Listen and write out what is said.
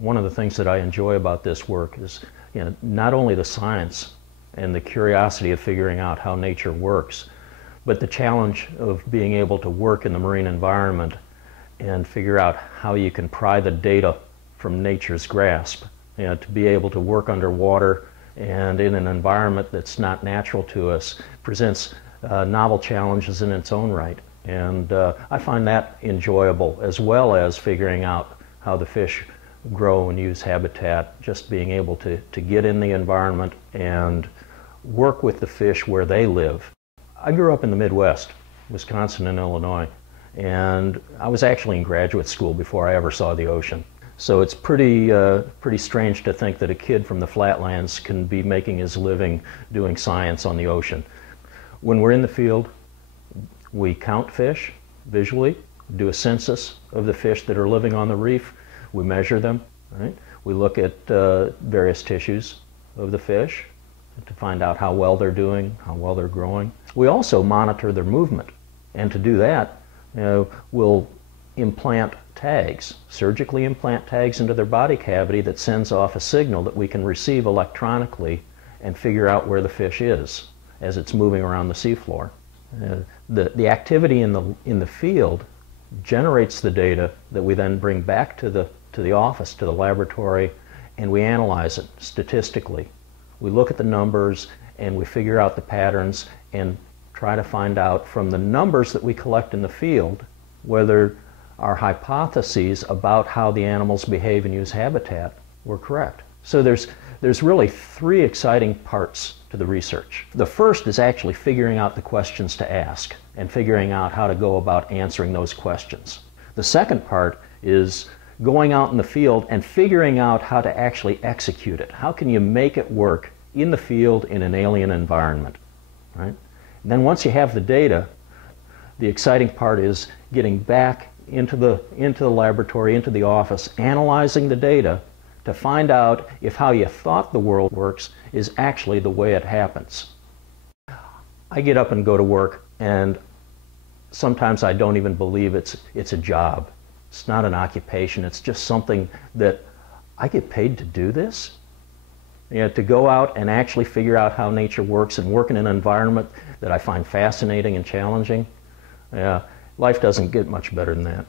One of the things that I enjoy about this work is, not only the science and the curiosity of figuring out how nature works, but the challenge of being able to work in the marine environment and figure out how you can pry the data from nature's grasp. To be able to work underwater and in an environment that's not natural to us presents novel challenges in its own right. And I find that enjoyable, as well as figuring out how the fish grow and use habitat, just being able to get in the environment and work with the fish where they live. I grew up in the Midwest, Wisconsin and Illinois, and I was actually in graduate school before I ever saw the ocean. So it's pretty strange to think that a kid from the flatlands can be making his living doing science on the ocean. When we're in the field, we count fish visually, do a census of the fish that are living on the reef, we measure them, right? We look at various tissues of the fish to find out how well they're doing, how well they're growing. We also monitor their movement, and to do that, we'll implant tags, surgically implant tags into their body cavity that sends off a signal that we can receive electronically and figure out where the fish is as it's moving around the seafloor. The activity in the field generates the data that we then bring back to the office, to the laboratory, and we analyze it statistically. We look at the numbers and we figure out the patterns and try to find out from the numbers that we collect in the field whether our hypotheses about how the animals behave and use habitat were correct. So there's really three exciting parts to the research. The first is actually figuring out the questions to ask and figuring out how to go about answering those questions. The second part is going out in the field and figuring out how to actually execute it. How can you make it work in the field in an alien environment, right? And then once you have the data, the exciting part is getting back into the laboratory, into the office, analyzing the data to find out if how you thought the world works is actually the way it happens. I get up and go to work, and sometimes I don't even believe it's a job. It's not an occupation. It's just something that I get paid to do this. To go out and actually figure out how nature works and work in an environment that I find fascinating and challenging. Life doesn't get much better than that.